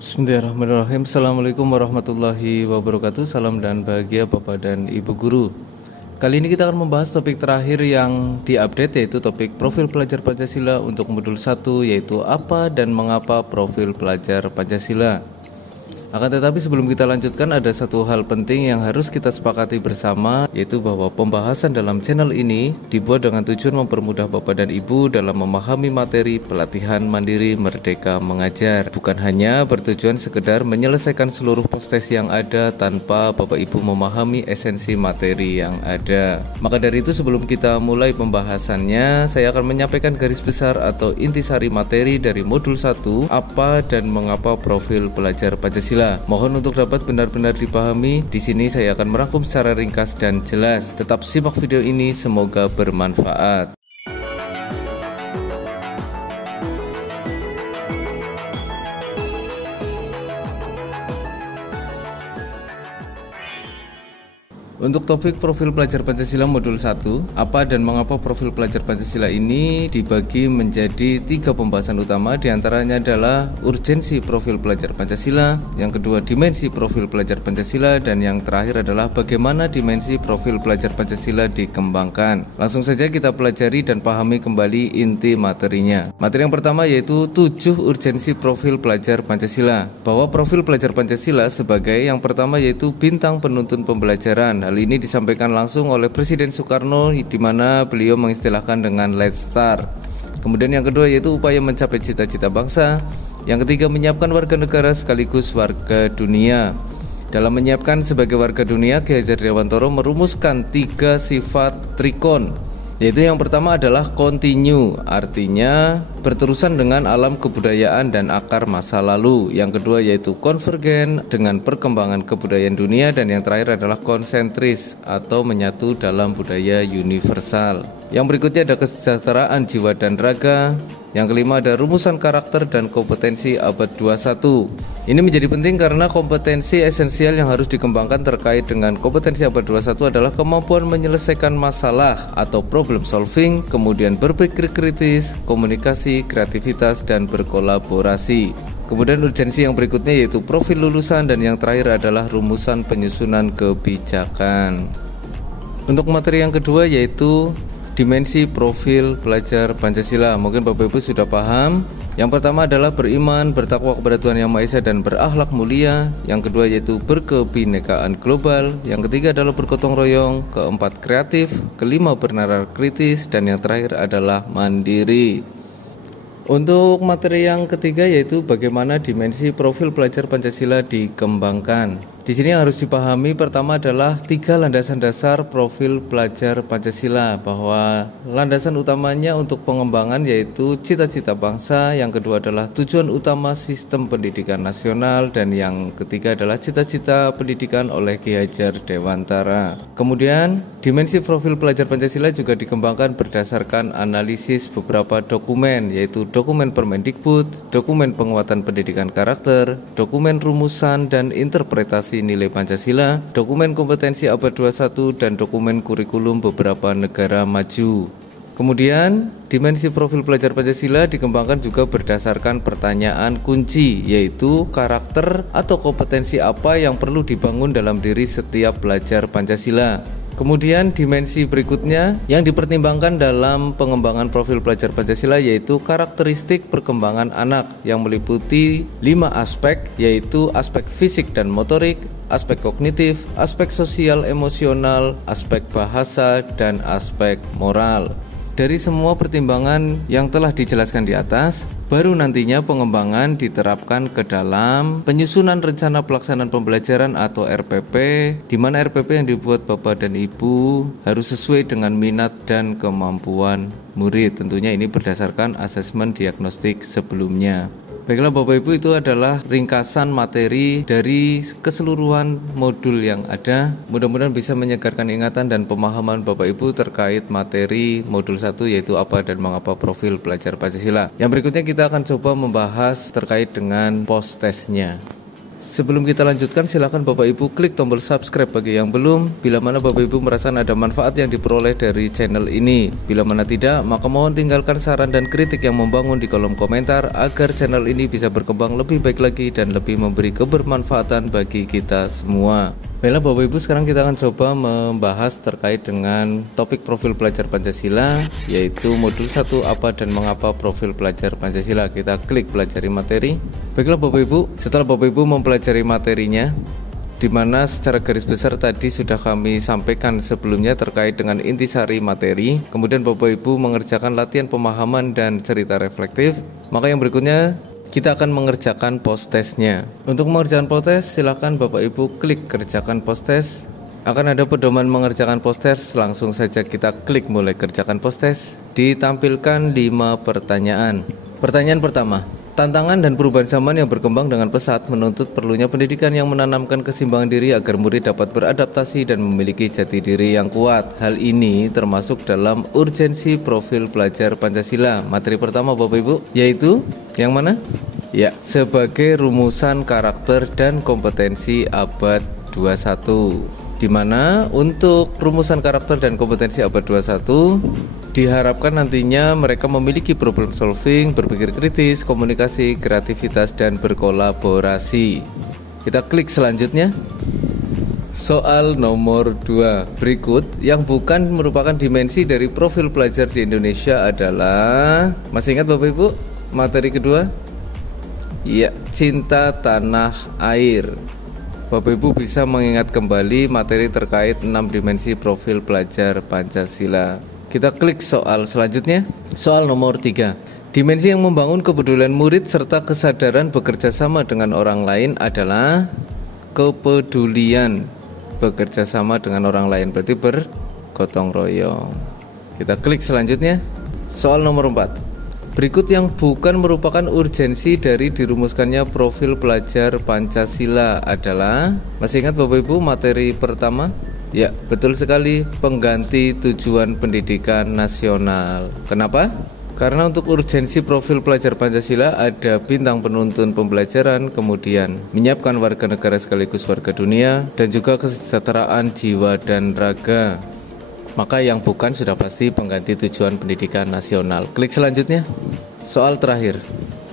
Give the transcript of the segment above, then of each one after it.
Bismillahirrahmanirrahim. Assalamualaikum warahmatullahi wabarakatuh. Salam dan bahagia Bapak dan Ibu Guru. Kali ini kita akan membahas topik terakhir yang diupdate, yaitu topik profil pelajar Pancasila untuk modul 1, yaitu apa dan mengapa profil pelajar Pancasila. Akan tetapi sebelum kita lanjutkan, ada satu hal penting yang harus kita sepakati bersama, yaitu bahwa pembahasan dalam channel ini dibuat dengan tujuan mempermudah Bapak dan Ibu dalam memahami materi pelatihan mandiri Merdeka Mengajar. Bukan hanya bertujuan sekedar menyelesaikan seluruh postes yang ada tanpa Bapak Ibu memahami esensi materi yang ada. Maka dari itu, sebelum kita mulai pembahasannya, saya akan menyampaikan garis besar atau intisari materi dari modul 1, apa dan mengapa profil pelajar Pancasila. Mohon untuk dapat benar-benar dipahami. Di sini saya akan merangkum secara ringkas dan jelas. Tetap simak video ini, semoga bermanfaat. Untuk topik profil pelajar Pancasila modul 1, apa dan mengapa profil pelajar Pancasila ini dibagi menjadi 3 pembahasan utama. Di antaranya adalah urgensi profil pelajar Pancasila, yang kedua dimensi profil pelajar Pancasila, dan yang terakhir adalah bagaimana dimensi profil pelajar Pancasila dikembangkan. Langsung saja kita pelajari dan pahami kembali inti materinya. Materi yang pertama yaitu 7 urgensi profil pelajar Pancasila. Bahwa profil pelajar Pancasila sebagai yang pertama yaitu bintang penuntun pembelajaran. Hal ini disampaikan langsung oleh Presiden Soekarno, di mana beliau mengistilahkan dengan Let's Start. Kemudian yang kedua yaitu upaya mencapai cita-cita bangsa. Yang ketiga, menyiapkan warga negara sekaligus warga dunia. Dalam menyiapkan sebagai warga dunia, Ki Hajar Dewantoro merumuskan 3 sifat trikon, yaitu yang pertama adalah continue, artinya berterusan dengan alam kebudayaan dan akar masa lalu. Yang kedua yaitu konvergen, dengan perkembangan kebudayaan dunia. Dan yang terakhir adalah konsentris, atau menyatu dalam budaya universal. Yang berikutnya ada kesejahteraan jiwa dan raga. Yang kelima ada rumusan karakter dan kompetensi abad 21. Ini menjadi penting karena kompetensi esensial yang harus dikembangkan terkait dengan kompetensi abad 21 adalah kemampuan menyelesaikan masalah atau problem solving, kemudian berpikir kritis, komunikasi, kreativitas, dan berkolaborasi. Kemudian urgensi yang berikutnya yaitu profil lulusan, dan yang terakhir adalah rumusan penyusunan kebijakan. Untuk materi yang kedua yaitu dimensi profil pelajar Pancasila. Mungkin Bapak Ibu sudah paham. Yang pertama adalah beriman, bertakwa kepada Tuhan Yang Maha Esa, dan berakhlak mulia. Yang kedua yaitu berkebinekaan global. Yang ketiga adalah bergotong royong. Keempat kreatif. Kelima bernalar kritis. Dan yang terakhir adalah mandiri. Untuk materi yang ketiga yaitu bagaimana dimensi profil pelajar Pancasila dikembangkan. Di sini yang harus dipahami pertama adalah 3 landasan dasar profil pelajar Pancasila, bahwa landasan utamanya untuk pengembangan yaitu cita-cita bangsa, yang kedua adalah tujuan utama sistem pendidikan nasional, dan yang ketiga adalah cita-cita pendidikan oleh Ki Hajar Dewantara. Kemudian dimensi profil pelajar Pancasila juga dikembangkan berdasarkan analisis beberapa dokumen, yaitu dokumen Permendikbud, dokumen penguatan pendidikan karakter, dokumen rumusan dan interpretasi nilai Pancasila, dokumen kompetensi abad 21, dan dokumen kurikulum beberapa negara maju. Kemudian dimensi profil pelajar Pancasila dikembangkan juga berdasarkan pertanyaan kunci, yaitu karakter atau kompetensi apa yang perlu dibangun dalam diri setiap pelajar Pancasila. Kemudian dimensi berikutnya yang dipertimbangkan dalam pengembangan profil pelajar Pancasila yaitu karakteristik perkembangan anak, yang meliputi 5 aspek, yaitu aspek fisik dan motorik, aspek kognitif, aspek sosial emosional, aspek bahasa, dan aspek moral. Dari semua pertimbangan yang telah dijelaskan di atas, baru nantinya pengembangan diterapkan ke dalam penyusunan rencana pelaksanaan pembelajaran atau RPP, di mana RPP yang dibuat Bapak dan Ibu harus sesuai dengan minat dan kemampuan murid. Tentunya ini berdasarkan asesmen diagnostik sebelumnya. Baiklah Bapak Ibu, itu adalah ringkasan materi dari keseluruhan modul yang ada. Mudah-mudahan bisa menyegarkan ingatan dan pemahaman Bapak Ibu terkait materi modul 1 yaitu apa dan mengapa profil pelajar Pancasila. Yang berikutnya kita akan coba membahas terkait dengan post-testnya. Sebelum kita lanjutkan, silakan Bapak Ibu klik tombol subscribe bagi yang belum. Bila mana Bapak Ibu merasakan ada manfaat yang diperoleh dari channel ini. Bila mana tidak, maka mohon tinggalkan saran dan kritik yang membangun di kolom komentar agar channel ini bisa berkembang lebih baik lagi dan lebih memberi kebermanfaatan bagi kita semua. Baiklah Bapak Ibu, sekarang kita akan coba membahas terkait dengan topik profil pelajar Pancasila, yaitu modul 1 apa dan mengapa profil pelajar Pancasila. Kita klik pelajari materi. Baiklah Bapak Ibu, setelah Bapak Ibu mempelajari materinya, di mana secara garis besar tadi sudah kami sampaikan sebelumnya terkait dengan intisari materi, kemudian Bapak Ibu mengerjakan latihan pemahaman dan cerita reflektif, maka yang berikutnya kita akan mengerjakan post-testnya. Untuk mengerjakan post-test, silakan Bapak Ibu klik kerjakan post-test. Akan ada pedoman mengerjakan post-test, langsung saja kita klik mulai kerjakan post-test. Ditampilkan 5 pertanyaan. Pertanyaan pertama, tantangan dan perubahan zaman yang berkembang dengan pesat menuntut perlunya pendidikan yang menanamkan keseimbangan diri agar murid dapat beradaptasi dan memiliki jati diri yang kuat. Hal ini termasuk dalam urgensi profil pelajar Pancasila. Materi pertama Bapak Ibu, yaitu yang mana? Ya, sebagai rumusan karakter dan kompetensi abad 21. Di mana untuk rumusan karakter dan kompetensi abad 21 diharapkan nantinya mereka memiliki problem solving, berpikir kritis, komunikasi, kreativitas, dan berkolaborasi. Kita klik selanjutnya. Soal nomor 2 berikut yang bukan merupakan dimensi dari profil pelajar di Indonesia adalah, masih ingat Bapak Ibu materi kedua? Ya, cinta tanah air. Bapak Ibu bisa mengingat kembali materi terkait 6 dimensi profil pelajar Pancasila. Kita klik soal selanjutnya. Soal nomor 3. Dimensi yang membangun kepedulian murid serta kesadaran bekerja sama dengan orang lain adalah kepedulian bekerja sama dengan orang lain, berarti bergotong royong. Kita klik selanjutnya. Soal nomor 4. Berikut yang bukan merupakan urgensi dari dirumuskannya profil pelajar Pancasila adalah, masih ingat Bapak Ibu materi pertama? Ya, betul sekali, pengganti tujuan pendidikan nasional. Kenapa? Karena untuk urgensi profil pelajar Pancasila ada bintang penuntun pembelajaran, kemudian menyiapkan warga negara sekaligus warga dunia, dan juga kesejahteraan jiwa dan raga. Maka yang bukan sudah pasti pengganti tujuan pendidikan nasional. Klik selanjutnya. Soal terakhir.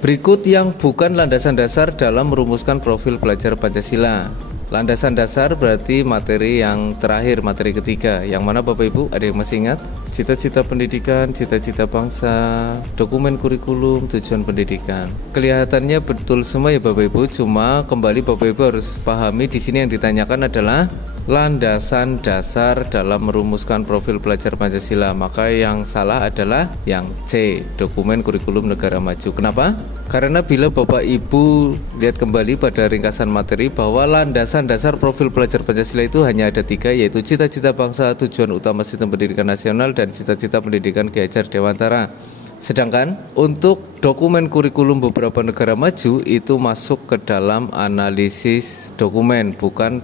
Berikut yang bukan landasan dasar dalam merumuskan profil pelajar Pancasila. Landasan dasar berarti materi yang terakhir, materi ketiga. Yang mana Bapak Ibu, ada yang masih ingat? Cita-cita pendidikan, cita-cita bangsa, dokumen kurikulum, tujuan pendidikan. Kelihatannya betul semua ya Bapak Ibu, cuma kembali Bapak Ibu harus pahami di sini yang ditanyakan adalah landasan dasar dalam merumuskan profil pelajar Pancasila. Maka yang salah adalah yang C, dokumen kurikulum negara maju. Kenapa? Karena bila Bapak Ibu lihat kembali pada ringkasan materi bahwa landasan dasar profil pelajar Pancasila itu hanya ada 3, yaitu cita-cita bangsa, tujuan utama sistem pendidikan nasional, dan cita-cita pendidikan Ki Hajar Dewantara. Sedangkan untuk dokumen kurikulum beberapa negara maju itu masuk ke dalam analisis dokumen, bukan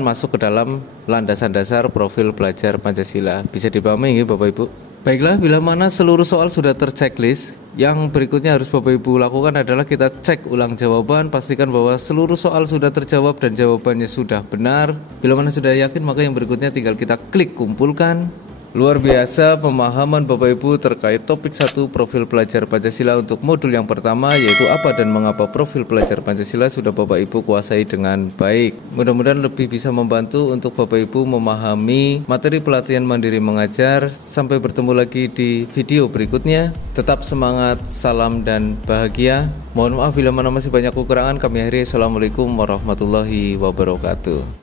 masuk ke dalam landasan dasar profil pelajar Pancasila. Bisa dipahami ya Bapak Ibu? Baiklah, bila mana seluruh soal sudah terchecklist, yang berikutnya harus Bapak Ibu lakukan adalah kita cek ulang jawaban, pastikan bahwa seluruh soal sudah terjawab dan jawabannya sudah benar. Bila mana sudah yakin, maka yang berikutnya tinggal kita klik kumpulkan. Luar biasa pemahaman Bapak Ibu terkait topik 1 profil pelajar Pancasila untuk modul yang pertama, yaitu apa dan mengapa profil pelajar Pancasila sudah Bapak Ibu kuasai dengan baik. Mudah-mudahan lebih bisa membantu untuk Bapak Ibu memahami materi pelatihan mandiri mengajar. Sampai bertemu lagi di video berikutnya. Tetap semangat, salam dan bahagia. Mohon maaf bila mana masih banyak kekurangan. Kami akhiri. Assalamualaikum warahmatullahi wabarakatuh.